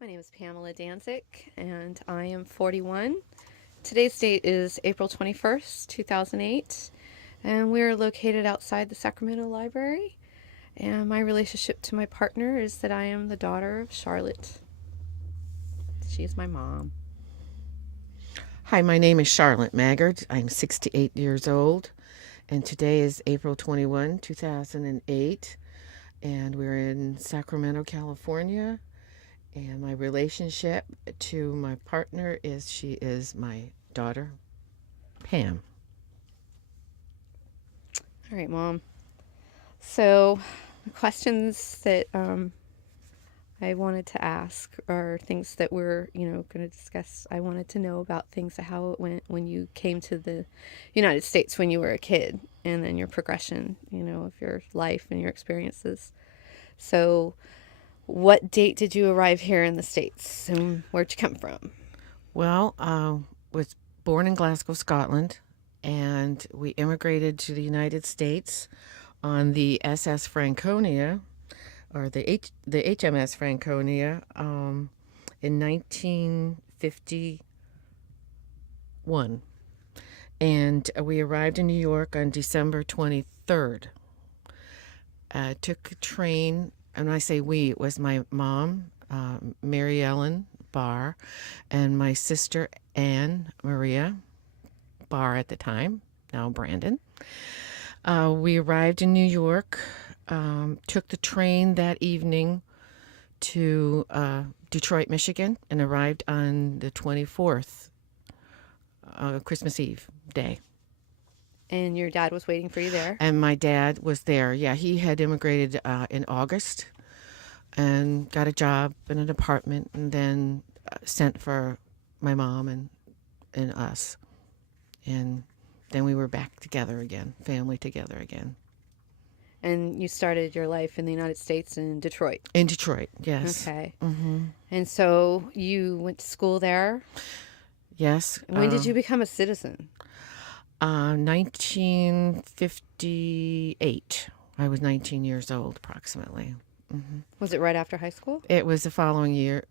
My name is Pamela Danzik, and I am 41. Today's date is April 21st, 2008, and we're located outside the Sacramento Library. And my relationship to my partner is that I am the daughter of Charlotte. She's my mom. Hi, my name is Charlotte Maggard. I'm 68 years old, and today is April 21, 2008, and we're in Sacramento, California. And my relationship to my partner is she is my daughter, Pam. All right, Mom. So, the questions that I wanted to ask are things that we're, going to discuss. I wanted to know about things, how it went when you came to the United States when you were a kid, and then your progression, of your life and your experiences. So, what date did you arrive here in the States, and where'd you come from? Well, was born in Glasgow, Scotland, and we immigrated to the United States on the SS Franconia, or the HMS Franconia, in 1951. And we arrived in New York on December 23rd. Took a train, and when I say we, it was my mom, Mary Ellen Barr, and my sister Anne Maria Barr at the time, now Brandon. We arrived in New York, took the train that evening to Detroit, Michigan, and arrived on the 24th, Christmas Eve day. And your dad was waiting for you there? And my dad was there. Yeah, he had immigrated in August and got a job in an apartment, and then sent for my mom and us. And then we were back together again, family together again. And you started your life in the United States in Detroit? In Detroit, yes. Okay. Mm-hmm. And so you went to school there? Yes. When did you become a citizen? 1958. I was 19 years old, approximately. Mm-hmm. Was it right after high school? It was the following year.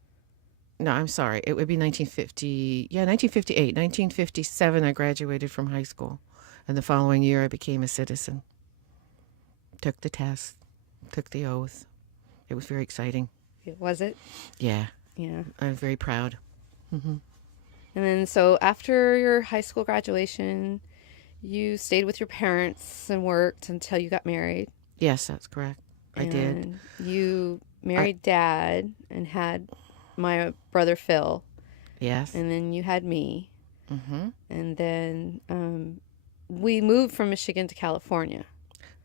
No, I'm sorry. It would be 1950. Yeah, 1958. 1957, I graduated from high school. And the following year, I became a citizen. Took the test, took the oath. It was very exciting. Was it? Yeah. Yeah. I'm very proud. Mm-hmm. And then, so after your high school graduation, you stayed with your parents and worked until you got married. Yes, that's correct. I did. And you married Dad and had my brother Phil. Yes. And then you had me. Mm-hmm. And then we moved from Michigan to California.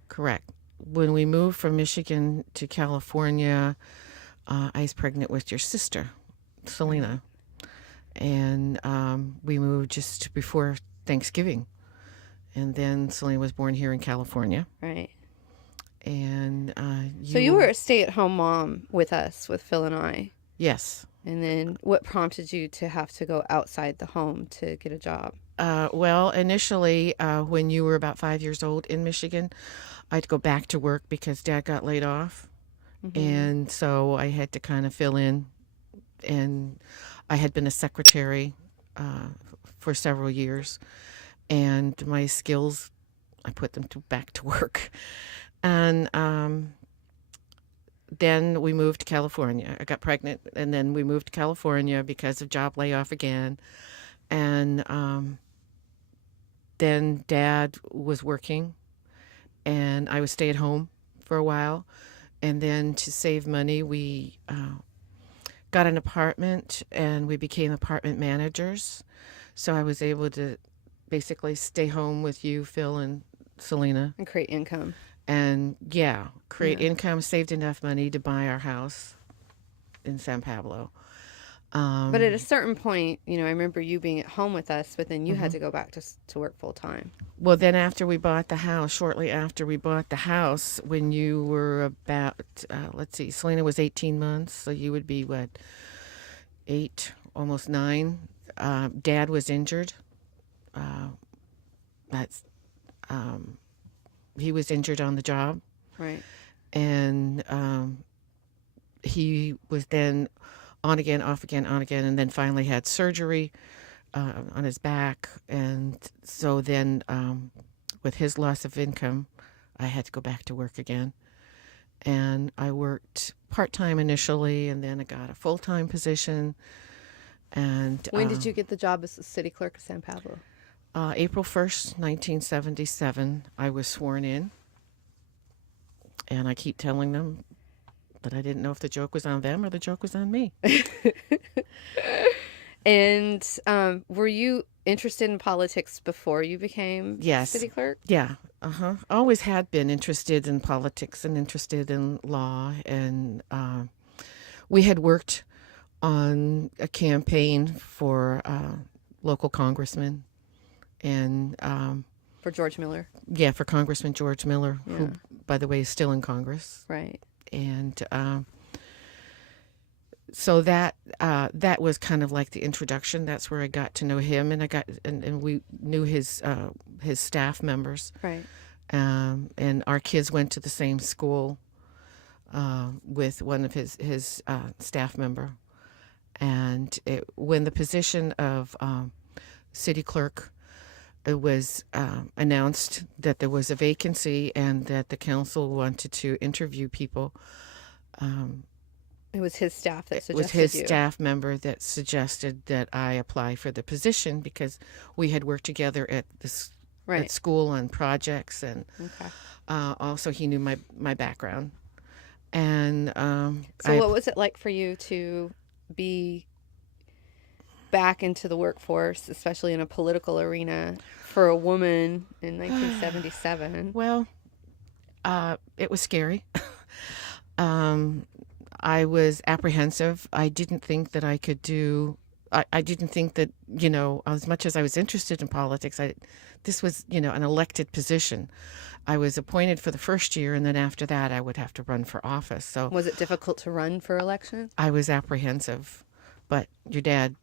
Correct. When we moved from Michigan to California, I was pregnant with your sister, Selena. And we moved just before Thanksgiving. And then Selena was born here in California. Right. And so you were a stay-at-home mom with us, with Phil and I. Yes. And then what prompted you to have to go outside the home to get a job? Well, initially, when you were about 5 years old in Michigan, I'd go back to work because Dad got laid off. Mm-hmm. And so I had to kind of fill in. And I had been a secretary for several years. And my skills, I put them back to work. And then we moved to California. I got pregnant, and then we moved to California because of job layoff again. And then Dad was working, and I was stay at home for a while. And then to save money, we got an apartment, and we became apartment managers. So I was able to basically stay home with you, Phil, and Selena. And create income. And create income, saved enough money to buy our house in San Pablo. But at a certain point, I remember you being at home with us, but then you had to go back to work full time. Well, then after we bought the house, shortly after we bought the house, when you were about, Selena was 18 months, so you would be, 8, almost 9. Dad was injured. He was injured on the job. Right. And he was then on again, off again, on again, and then finally had surgery on his back. And so then, with his loss of income, I had to go back to work again. And I worked part-time initially, and then I got a full-time position. And When did you get the job as the city clerk of San Pablo? April 1st, 1977, I was sworn in. And I keep telling them that I didn't know if the joke was on them or the joke was on me. And were you interested in politics before you became Yes. city clerk? Yeah. Always had been interested in politics and interested in law. And we had worked on a campaign for local congressman. And For George Miller? yeah, for Congressman George Miller, who, Yeah. by the way, is still in Congress. Right. And so that was kind of like the introduction. That's where I got to know him, and and we knew his staff members. Right. And our kids went to the same school with one of his staff member. And when the position of city clerk, it was announced that there was a vacancy and that the council wanted to interview people. It was his staff that It suggested was his you. staff member that suggested that I apply for the position because we had worked together at Right. school on projects, and Okay. also he knew my background. And So what was it like for you to be back into the workforce, especially in a political arena, for a woman in 1977? Well, it was scary. I was apprehensive. I didn't think that I could do. I didn't think that, as much as I was interested in politics, this was, an elected position. I was appointed for the first year, and then after that, I would have to run for office. So Was it difficult to run for election? I was apprehensive, but your dad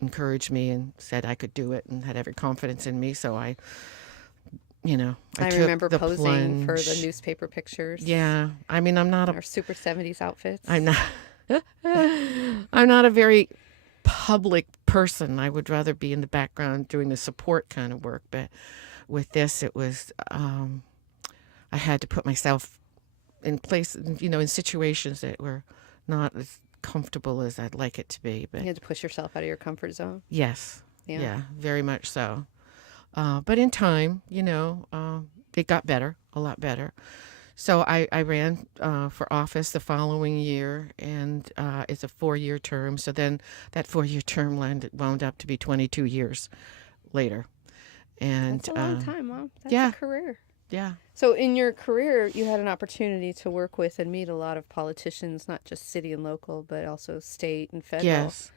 encouraged me and said I could do it and had every confidence in me. So I took remember the posing for the plunge. newspaper pictures. Yeah, I mean, I'm not Our super 70s outfits. I'm not, I'm not a very public person. I would rather be in the background doing the support kind of work. But with this, it was, I had to put myself in place, in situations that were not as comfortable as I'd like it to be. But You had to push yourself out of your comfort zone. yes, Yeah. yeah, very much so. But in time, it got better, a lot better. So I ran for office the following year, and it's a 4-year term. So then that 4-year term wound up to be 22 years later. And That's a long time, Mom. That's yeah. a career. Yeah. So in your career, you had an opportunity to work with and meet a lot of politicians, not just city and local, but also state and federal. Yes.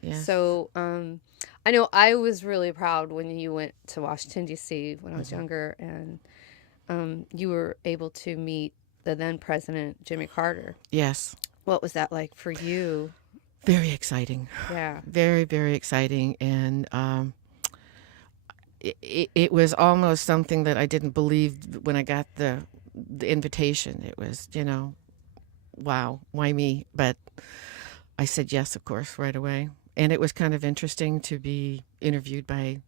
Yes. So I know I was really proud when you went to Washington, D.C. when I was younger, and you were able to meet the then president, Jimmy Carter. Yes. What was that like for you? Very exciting. Yeah. Very, very exciting. And it was almost something that I didn't believe when I got the invitation. It was, wow, why me? But I said yes, of course, right away. And it was kind of interesting to be interviewed by,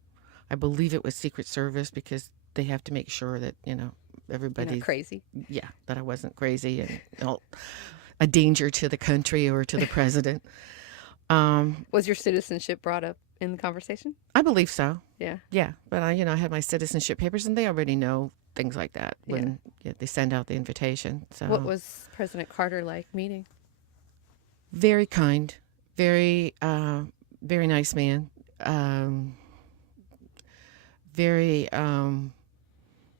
I believe it was Secret Service, because they have to make sure that, You're everybody, not crazy. yeah, that I wasn't crazy and a danger to the country or to the president. Was your citizenship brought up in the conversation? I believe so. Yeah. Yeah, but I had my citizenship papers, and they already know things like that when they send out the invitation. So What was President Carter like meeting? very kind, very very nice man, very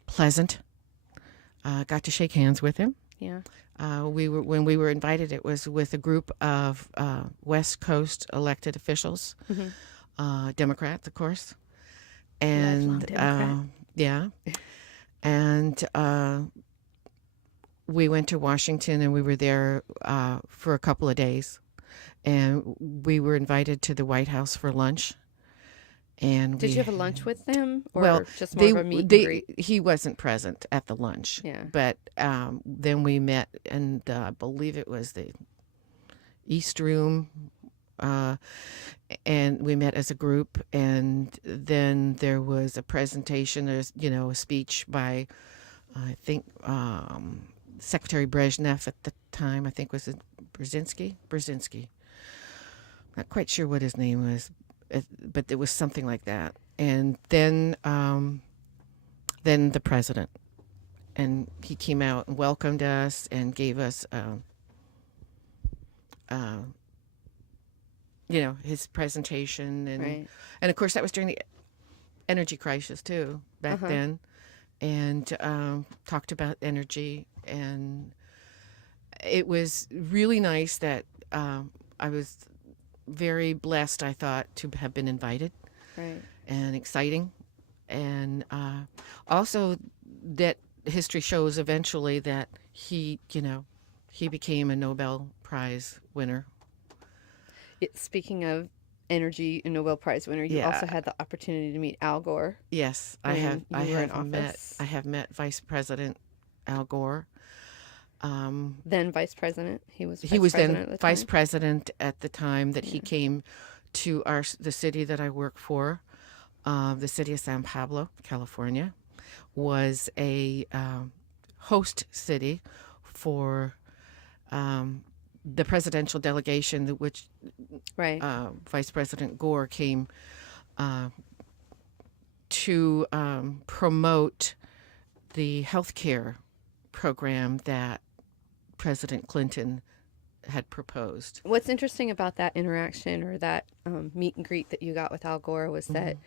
pleasant. Got to shake hands with him. Yeah. When we were invited, it was with a group of West Coast elected officials, Democrats, of course, Lifelong and Democrat. yeah, and we went to Washington, and we were there for a couple of days, and we were invited to the White House for lunch. And Did you have a lunch with them, or well, just more of a meet and greet? he wasn't present at the lunch. Yeah. But then we met, and I believe it was the East Room and we met as a group. And then there was a presentation, there's, a speech by, I think, Secretary Brezhnev at the time. I think was it Brzezinski. Not quite sure what his name was, but it was something like that. And then the president, and he came out and welcomed us and gave us, his presentation, and Right. and of course that was during the energy crisis too back then, and talked about energy, and it was really nice that I was very blessed, I thought, to have been invited, Right. and exciting, and also that history shows eventually that he became a Nobel Prize winner. Speaking of energy and Nobel Prize winner, you Yeah. also had the opportunity to meet Al Gore. Yes, I when have. I you were in have met. office. I have met Vice President Al Gore. Then Vice President. He was He was president then at the vice time. president at the time that he came to the city that I work for. The city of San Pablo, California, was a host city for the presidential delegation, which Right. Vice President Gore came to promote the health care program that President Clinton had proposed. What's interesting about that interaction or that meet and greet that you got with Al Gore was that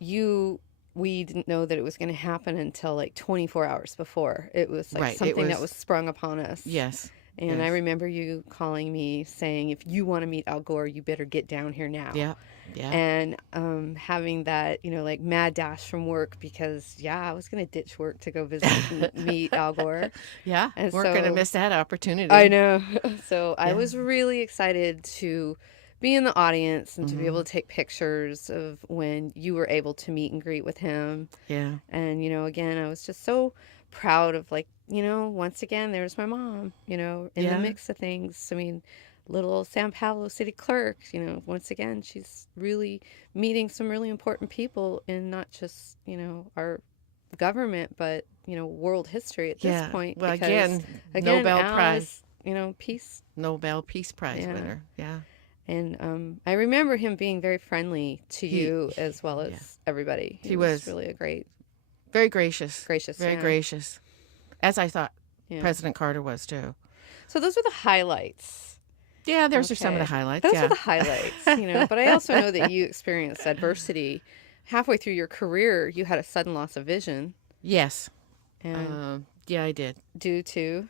we didn't know that it was going to happen until like 24 hours before. It was like Right, it something that was- was sprung upon us. Yes. And I yes. remember you calling me saying, if you want to meet Al Gore, you better get down here now. Yeah. Yeah. And having that, like mad dash from work because, I was going to ditch work to go visit and meet Al Gore. Yeah. And We're going to so- miss that opportunity. I know. So I Yeah. was really excited to be in the audience and to be able to take pictures of when you were able to meet and greet with him. Yeah. And, again, I was just so proud of once again, there's my mom, in Yeah. the mix of things. I mean, little San Pablo city clerk, once again, she's really meeting some really important people in not just, our government, but, world history at this point. Well, because, again, Nobel Al Prize, is, peace. Nobel Peace Prize Yeah. winner. Yeah. And I remember him being very friendly to you as well as everybody. He was. really a great, Very gracious. gracious. Very yeah. gracious. As I thought Yeah. President Carter was too. So those were the highlights. Yeah, those are some of the Okay. highlights. Those yeah. are the highlights, But I also know that you experienced adversity. Halfway through your career, you had a sudden loss of vision. Yes. And Yeah, I did. due to,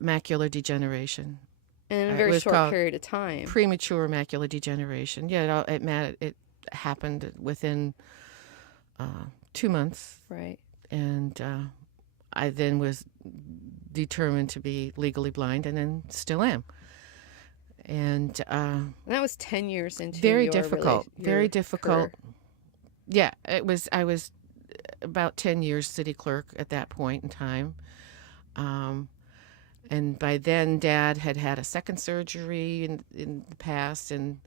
Macular degeneration. in a It very was short called period of time. Premature macular degeneration. Yeah, it happened within 2 months, Right. and I then was determined to be legally blind, and then still am. And And that was 10 years into very your difficult. Very your difficult. career. Yeah, it was. I was about 10 years city clerk at that point in time. And by then, Dad had had a second surgery in the past, and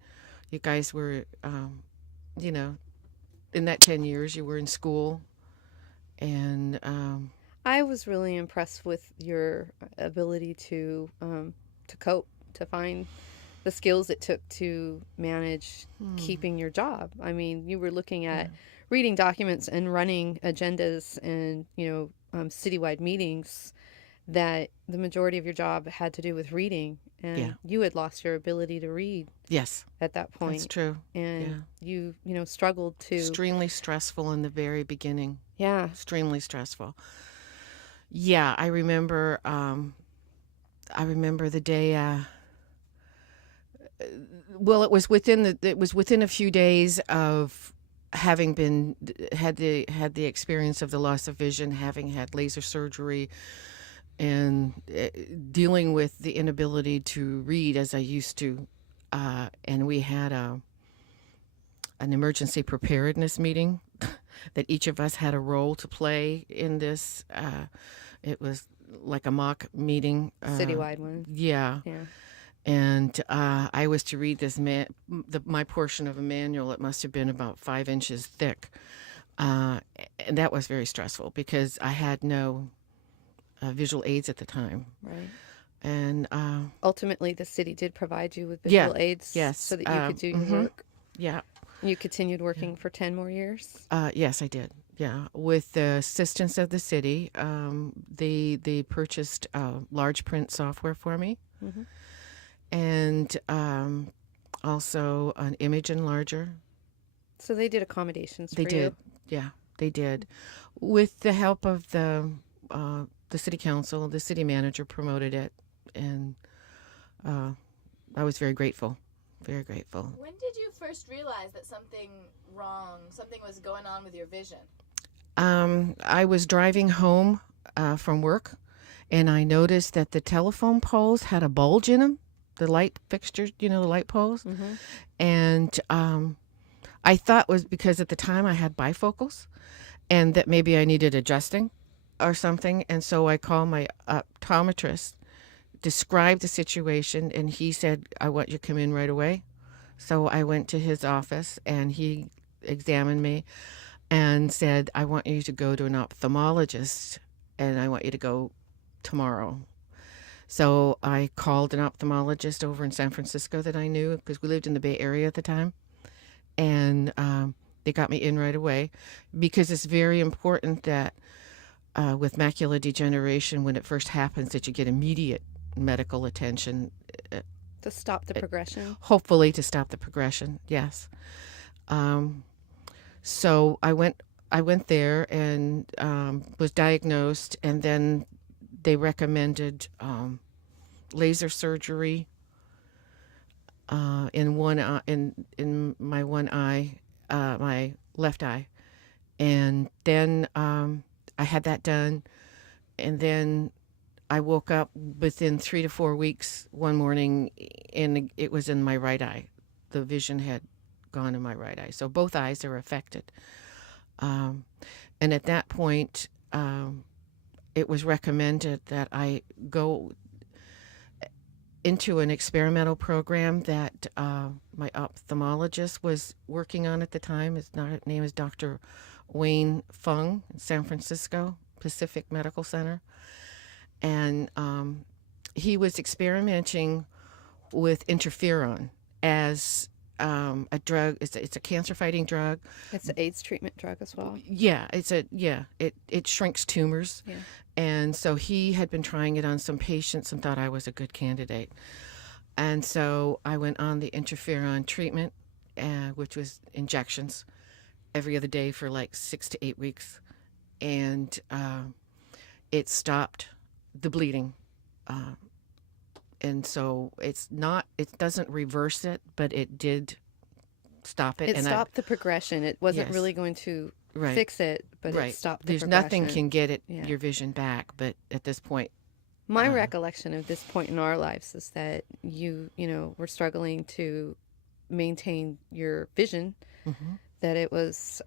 you guys were, in that 10 years, you were in school, and I was really impressed with your ability to cope, to find the skills it took to manage keeping your job. I mean, you were looking at reading documents and running agendas and citywide meetings that the majority of your job had to do with reading, and you had lost your ability to read yes, at that point. that's true. And you struggled to Extremely stressful in the very beginning. yeah. Extremely stressful. Yeah, I remember. I remember the day. Well, it was within a few days of having had the experience of the loss of vision, having had laser surgery, and dealing with the inability to read as I used to. And we had an emergency preparedness meeting that each of us had a role to play in this. It was like a mock meeting. Citywide one. Yeah. Yeah. And I was to read this my portion of a manual. It must have been about 5 inches thick, and that was very stressful because I had no visual aids at the time. Right. And Ultimately, the city did provide you with yeah, visual aids yes, so that you could do your work. yeah, You continued working for 10 more years. yes, I did. Yeah, with the assistance of the city, they purchased large print software for me, Mm-hmm. and also an image enlarger. So they did accommodations They for did, you. yeah, they did, with the help of the city council. The city manager promoted it, and uh, I was very grateful, very grateful. When did you first realize that something was going on with your vision? I was driving home from work, and I noticed that the telephone poles had a bulge in them, the light fixtures, the light poles. Mm-hmm. And I thought it was because at the time I had bifocals and that maybe I needed adjusting or something. And so I called my optometrist, described the situation, and he said, I want you to come in right away. So I went to his office, and he examined me and said, I want you to go to an ophthalmologist, and I want you to go tomorrow. So I called an ophthalmologist over in San Francisco that I knew because we lived in the Bay Area at the time. And they got me in right away because it's very important that with macular degeneration, when it first happens, that you get immediate medical attention. To stop the progression. Hopefully to stop the progression, yes. So I went there and was diagnosed, and then they recommended laser surgery in one eye, in my one eye, my left eye, and then I had that done, and then I woke up within 3 to 4 weeks one morning, and it was in my right eye. The vision had gone in my right eye, so both eyes are affected. And at that point, it was recommended that I go into an experimental program that my ophthalmologist was working on at the time. His name is Dr. Wayne Fung in San Francisco Pacific Medical Center. And he was experimenting with interferon as a drug. It's a cancer-fighting drug. It's an AIDS treatment drug as well. Yeah, it shrinks tumors. Yeah. And so he had been trying it on some patients and thought I was a good candidate. And so I went on the interferon treatment, which was injections every other day for like 6 to 8 weeks. And it stopped the bleeding. And so it doesn't reverse it, but it did stop it. It stopped the progression. It wasn't Yes. really going to Right. fix it, but Right. it stopped the There's progression. nothing can get it Yeah. your vision back, but at this point, My recollection of this point in our lives is that you were struggling to maintain your vision, mhm, that it was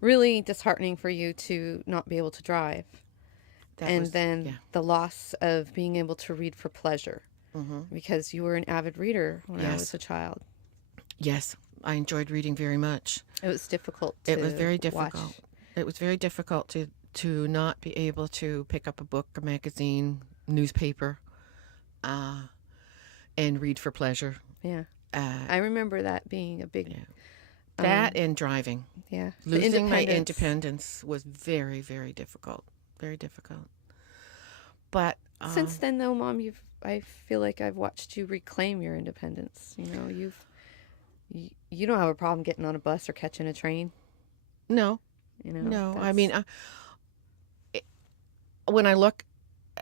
really disheartening for you to not be able to drive. that And was then yeah. the loss of being able to read for pleasure, Mhm. because you were an avid reader when I Yes. was a child. Yes, I enjoyed reading very much. It was difficult to It was very watch. difficult. It was very difficult to not be able to pick up a book, a magazine, newspaper, and read for pleasure. Yeah. Uh, I remember that being a big, yeah. That and driving. yeah. The Losing my independence. independence was very, very difficult. Very difficult. But Since then, though, Mom, I feel like I've watched you reclaim your independence. You don't have a problem getting on a bus or catching a train. no, no. I mean, when I look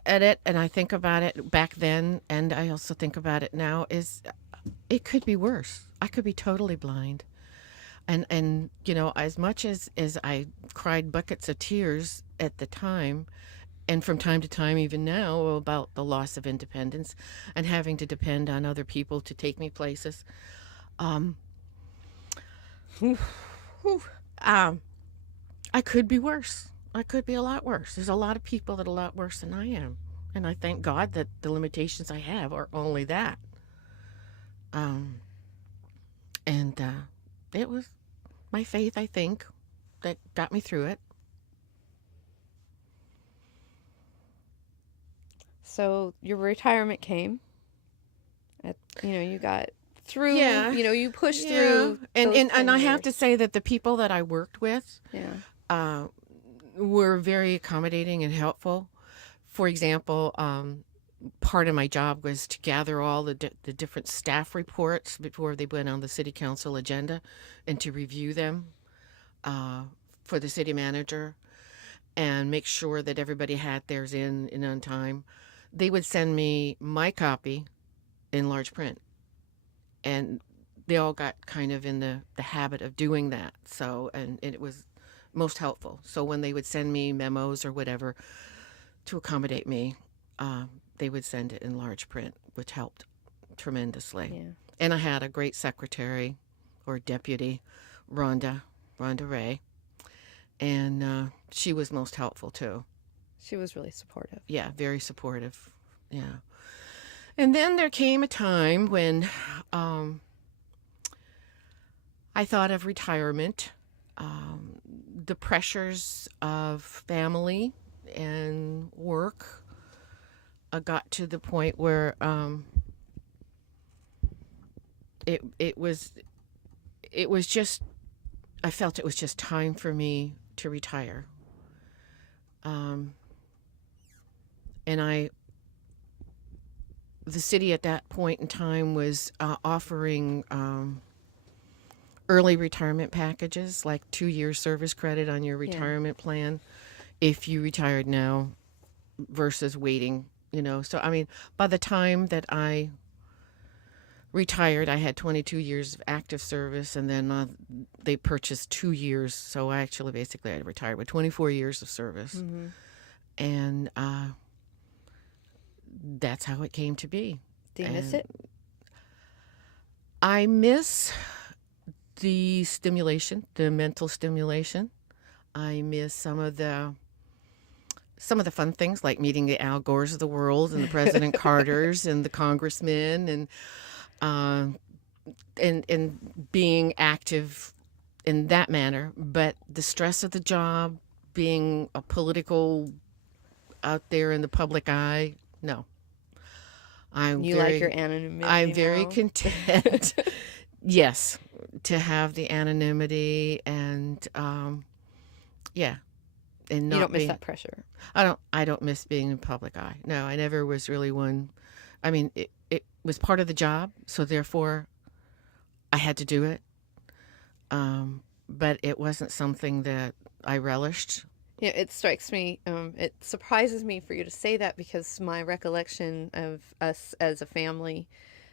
at it and I think about it back then, and I also think about it now, is it could be worse. I could be totally blind. And as much as I cried buckets of tears at the time, and from time to time, even now, about the loss of independence and having to depend on other people to take me places, I could be worse. I could be a lot worse. There's a lot of people that are a lot worse than I am. And I thank God that the limitations I have are only that. And it was my faith, I think, that got me through it. So your retirement came. You got through. Yeah. You pushed Yeah. through. And those and, 10 and I have years. to say that the people that I worked with Yeah. were very accommodating and helpful. For example, part of my job was to gather all the different staff reports before they went on the city council agenda and to review them for the city manager and make sure that everybody had theirs in on time. They would send me my copy in large print, and they all got kind of in the habit of doing that. So, and it was most helpful. So when they would send me memos or whatever to accommodate me, they would send it in large print, which helped tremendously. Yeah. And I had a great secretary or deputy, Rhonda Ray, and she was most helpful too. She was really supportive. Yeah, very supportive. Yeah. And then there came a time when I thought of retirement, the pressures of family and work. Got to the point where it was just, I felt it was just time for me to retire. And the city at that point in time was offering early retirement packages, like 2 years service credit on your retirement plan if you retired now versus waiting, So, I mean, by the time that I retired, I had 22 years of active service, and then they purchased 2 years. So I actually basically I retired with 24 years of service. Mm-hmm. And that's how it came to be. Do you miss it? I miss the stimulation, the mental stimulation. I miss some of the fun things like meeting the Al Gores of the world and the President Carters and the congressmen and being active in that manner. But the stress of the job, being a political out there in the public eye, no. Like your anonymity. I'm very now? content. Yes, to have the anonymity and and not You don't miss being, that pressure. I don't miss being in public eye. No, I never was really one. I mean, it was part of the job, so therefore I had to do it. But it wasn't something that I relished. Yeah, it strikes me, it surprises me for you to say that, because my recollection of us as a family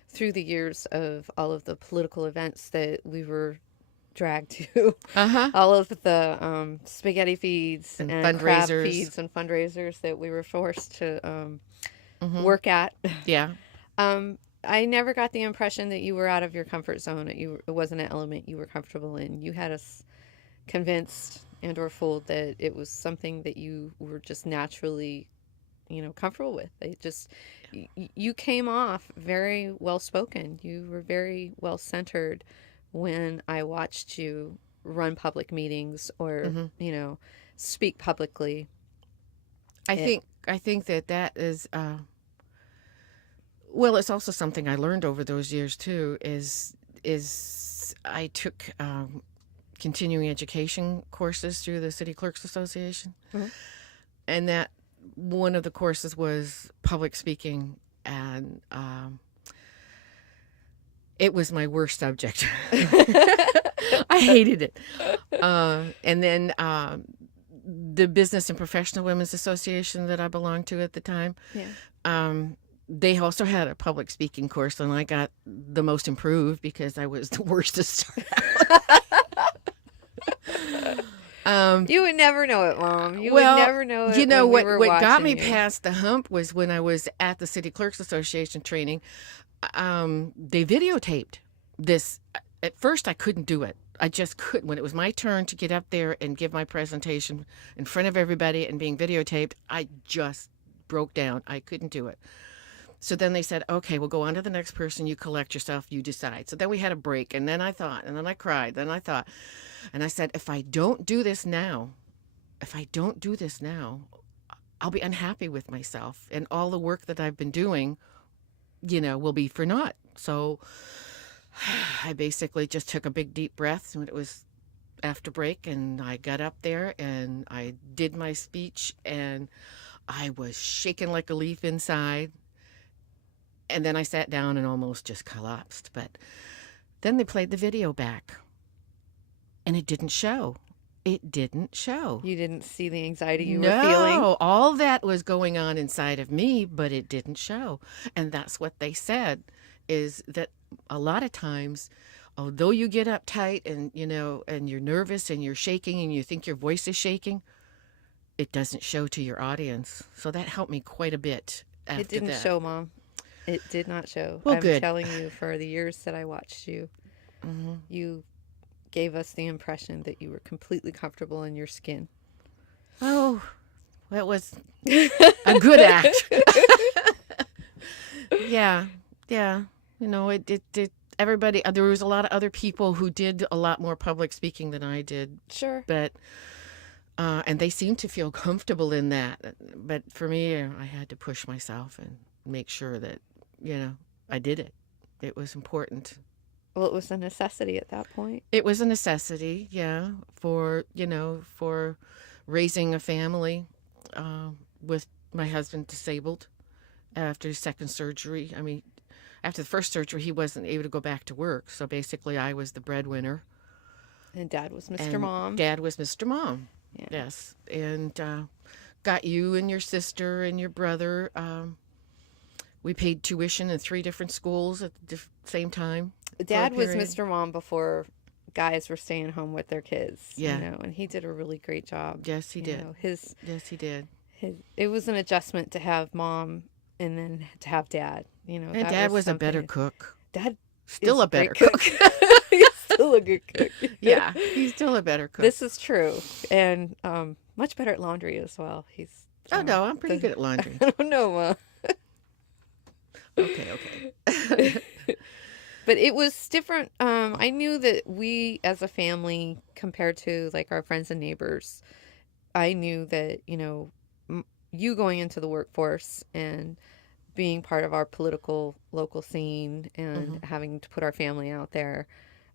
through the years of all of the political events that we were dragged to, all of the spaghetti feeds and crab fundraisers. feeds and fundraisers that we were forced to work at. Yeah. I never got the impression that you were out of your comfort zone. It wasn't an element you were comfortable in. You had us convinced and or fooled that it was something that you were just naturally, comfortable with. You came off very well spoken. You were very well centered when I watched you run public meetings or, speak publicly. I think that is well, it's also something I learned over those years too. Is I took continuing education courses through the City Clerks Association, and that one of the courses was public speaking, and it was my worst subject. I hated it. And then the Business and Professional Women's Association that I belonged to at the time, they also had a public speaking course, and I got the most improved because I was the worst to start out. You would never know it, Mom. You would never know it. What got me past the hump was when I was at the City Clerks Association training. They videotaped this. At first, I couldn't do it. I just couldn't. When it was my turn to get up there and give my presentation in front of everybody and being videotaped, I just broke down. I couldn't do it. So then they said, okay, we'll go on to the next person. You collect yourself, you decide. So then we had a break. And then I thought, and then I cried. Then I thought, and I said, if I don't do this now, I'll be unhappy with myself. And all the work that I've been doing, will be for naught. So I basically just took a big deep breath when it was after break, and I got up there and I did my speech, and I was shaking like a leaf inside. And then I sat down and almost just collapsed. But then they played the video back, and it didn't show. It didn't show. You didn't see the anxiety you were feeling? No, all that was going on inside of me, but it didn't show. And that's what they said, is that a lot of times, although you get uptight and, and you're nervous and you're shaking and you think your voice is shaking, it doesn't show to your audience. So that helped me quite a bit after It didn't that. show, Mom. It did not show. Well, I'm good. telling you, for the years that I watched you, you gave us the impression that you were completely comfortable in your skin. Oh, that was a good act. Yeah. It everybody, there was a lot of other people who did a lot more public speaking than I did. Sure. But, and they seemed to feel comfortable in that. But for me, I had to push myself and make sure that, I did it. It was important. Well, it was a necessity at that point. It was a necessity, yeah, for raising a family with my husband disabled after his second surgery. I mean, after the first surgery, he wasn't able to go back to work. So basically, I was the breadwinner. And Dad was Mr. And Mom. Dad was Mr. Mom, Yeah. yes. And got you and your sister and your brother. We paid tuition in 3 different schools at the same time. Dad was period. Mr. Mom before guys were staying home with their kids. Yeah. And he did a really great job. Yes, he did. His Yes, he did. it was an adjustment to have Mom and then to have Dad. And that Dad was a better something. cook. Dad Still is a better great cook. He's still a good cook. Yeah, he's still a better cook. This is true, and much better at laundry as well. He's Oh, no, I'm pretty good at laundry. I don't know, Mom. Okay. But it was different. I knew that we, as a family, compared to like our friends and neighbors, I knew that you going into the workforce and being part of our political local scene and having to put our family out there,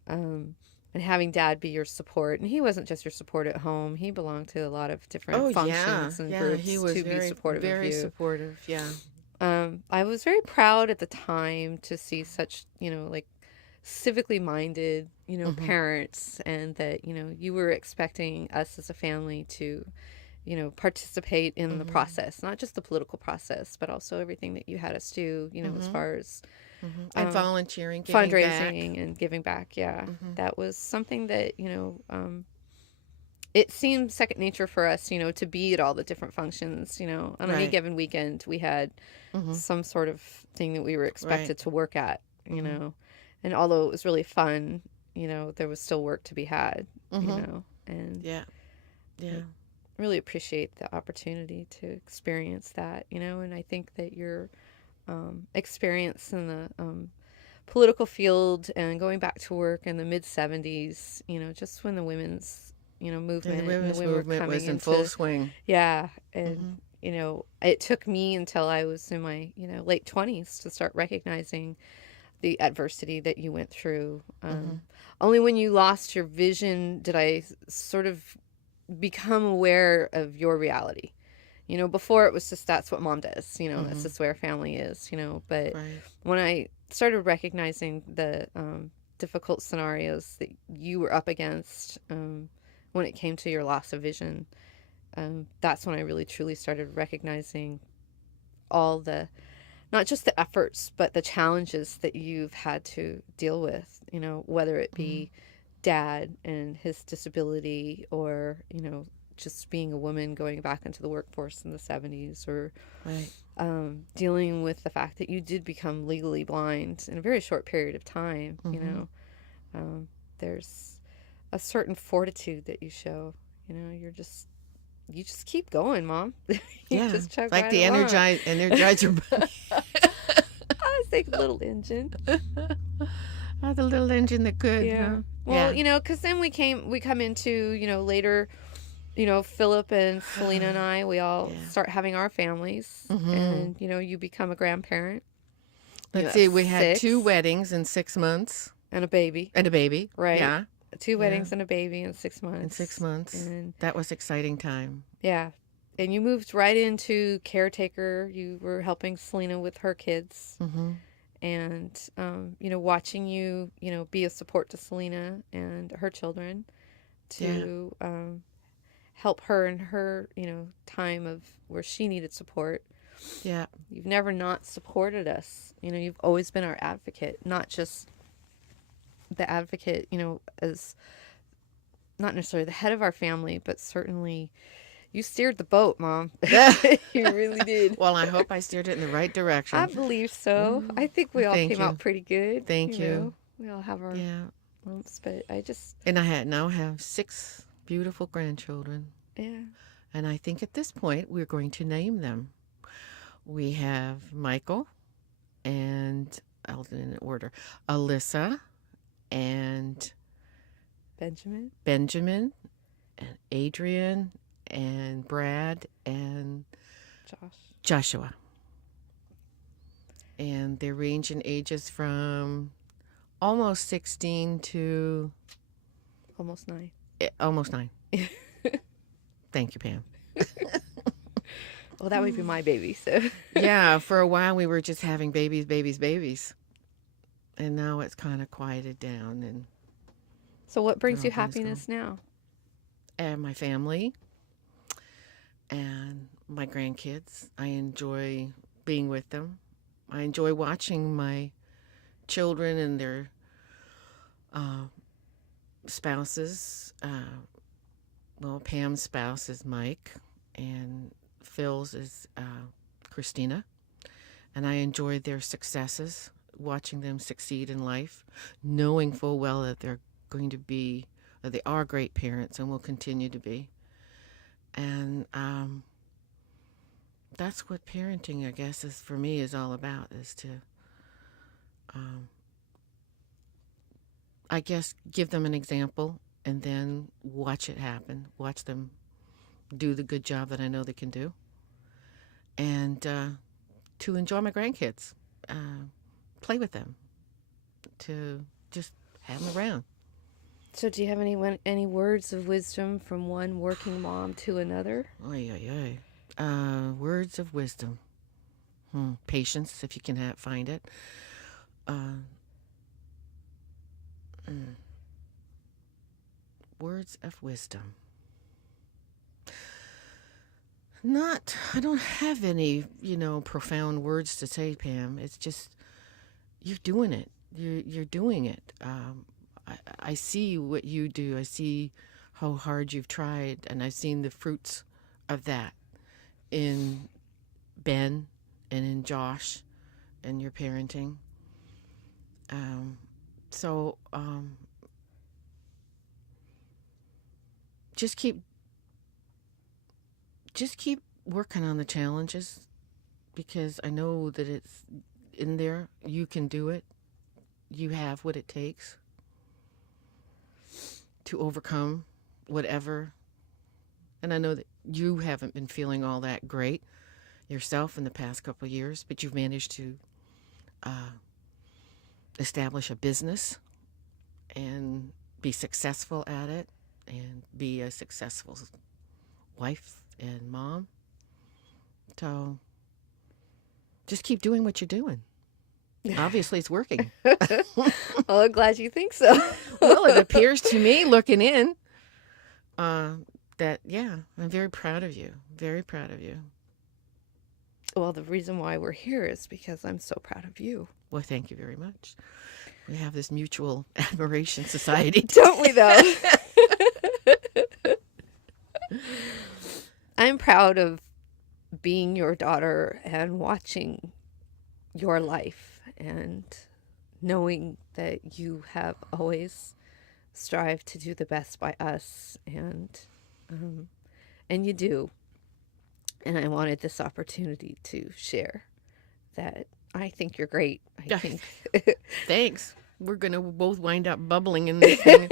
and having Dad be your support. And he wasn't just your support at home. He belonged to a lot of different functions and groups he was to very, be supportive very of you. supportive. Yeah. I was very proud at the time to see such, like civically minded, parents, and that, you were expecting us as a family to, participate in the process, not just the political process, but also everything that you had us do, as far as And volunteering, giving fundraising back. and giving back. Yeah. That was something that, it seemed second nature for us, to be at all the different functions, on any Right. given weekend we had some sort of thing that we were expected to work at, and although it was really fun, there was still work to be had, and Yeah. really appreciate the opportunity to experience that, and I think that your experience in the political field and going back to work in the mid 70s, just when the women's movement, And the women's women were movement coming was in into, full swing. yeah, and it took me until I was in my late 20s to start recognizing the adversity that you went through. Only when you lost your vision did I sort of become aware of your reality. Before it was just that's what Mom does. That's just where family is. But Right. when I started recognizing the difficult scenarios that you were up against when it came to your loss of vision, that's when I really truly started recognizing all the, not just the efforts, but the challenges that you've had to deal with, whether it be Dad and his disability or, just being a woman going back into the workforce in the 70s, or Right. dealing with the fact that you did become legally blind in a very short period of time. There's a certain fortitude that you show. You just keep going, Mom. You Yeah. just chug Like right the along. Energizer Bunny. like a little engine. Oh, the little engine that could. Yeah. Huh? Well, Yeah. because then we come into, later, Philip and Selena and I, we all Yeah. start having our families, and, you become a grandparent. You Let's have see. We had 2 6 weddings in 6 months and a baby, and a baby. right? Yeah. 2 Yeah. weddings and a baby in 6 In months. 6 months. And That was exciting time. yeah. And you moved right into caretaker. You were helping Selena with her kids. Mm-hmm. And, watching you, be a support to Selena and her children to help her in her, time of where she needed support. Yeah. You've never not supported us. You've always been our advocate, not just the advocate, as not necessarily the head of our family, but certainly you steered the boat, Mom. You really did. Well, I hope I steered it in the right direction. I believe so. I think we all Thank came you. out pretty good. Thank you. We all have our Yeah. lumps, but I just, And I now have 6 beautiful grandchildren. yeah. And I think at this point we're going to name them. We have Michael and, I'll do it in order, Alyssa and Benjamin, and Adrian and Brad and Joshua. And they range in ages from almost 16 to almost 9. almost 9. Thank you, Pam. Well, that would be my baby, so. Yeah, for a while we were just having babies. And now it's kind of quieted down. And So what brings you Everybody's happiness now? my family and my grandkids. I enjoy being with them. I enjoy watching my children and their spouses. Pam's spouse is Mike, and Phil's is Christina. And I enjoy their successes, watching them succeed in life, knowing full well that they're going to be, that they are great parents and will continue to be. And that's what parenting, I guess, is for me is all about, is to, I guess, give them an example and then watch it happen, watch them do the good job that I know they can do, and to enjoy my grandkids, play with them, to just have them around. So do you have any words of wisdom from one working mom to another? Words of wisdom. Patience, if you can find it. Words of wisdom. I don't have any, profound words to say, Pam. It's just, you're doing it. You're doing it. I see what you do. I see how hard you've tried, and I've seen the fruits of that in Ben and in Josh and your parenting. So just keep working on the challenges, because I know that it's in there. You can do it. You have what it takes to overcome whatever. And I know that you haven't been feeling all that great yourself in the past couple of years, but you've managed to establish a business and be successful at it and be a successful wife and mom. So just keep doing what you're doing. Obviously, it's working. Well, I'm glad you think so. Well, it appears to me, looking in, that, yeah, I'm very proud of you. Very proud of you. Well, the reason why we're here is because I'm so proud of you. Well, thank you very much. We have this mutual admiration society. Don't we, though? I'm proud of being your daughter and watching your life and knowing that you have always strived to do the best by us, and you do. And I wanted this opportunity to share that I think you're great. I think Thanks. We're going to both wind up bubbling in this thing.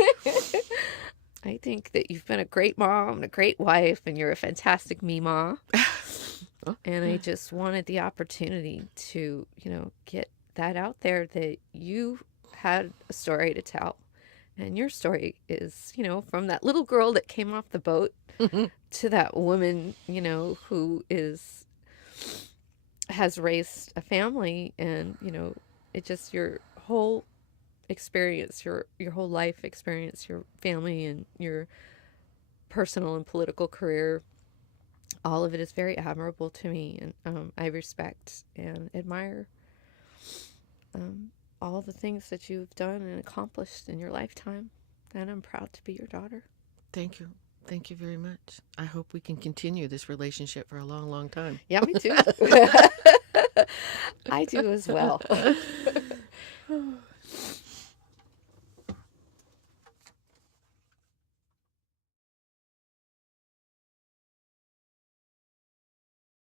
I think that you've been a great mom and a great wife, and you're a fantastic Mima. And I just wanted the opportunity to, get that out there, that you had a story to tell. And your story is, from that little girl that came off the boat to that woman, who has raised a family, and, it just your whole experience, your whole life experience, your family and your personal and political career, all of it is very admirable to me, and I respect and admire all the things that you've done and accomplished in your lifetime, and I'm proud to be your daughter. Thank you. Thank you very much. I hope we can continue this relationship for a long, long time. Yeah, me too. I do as well.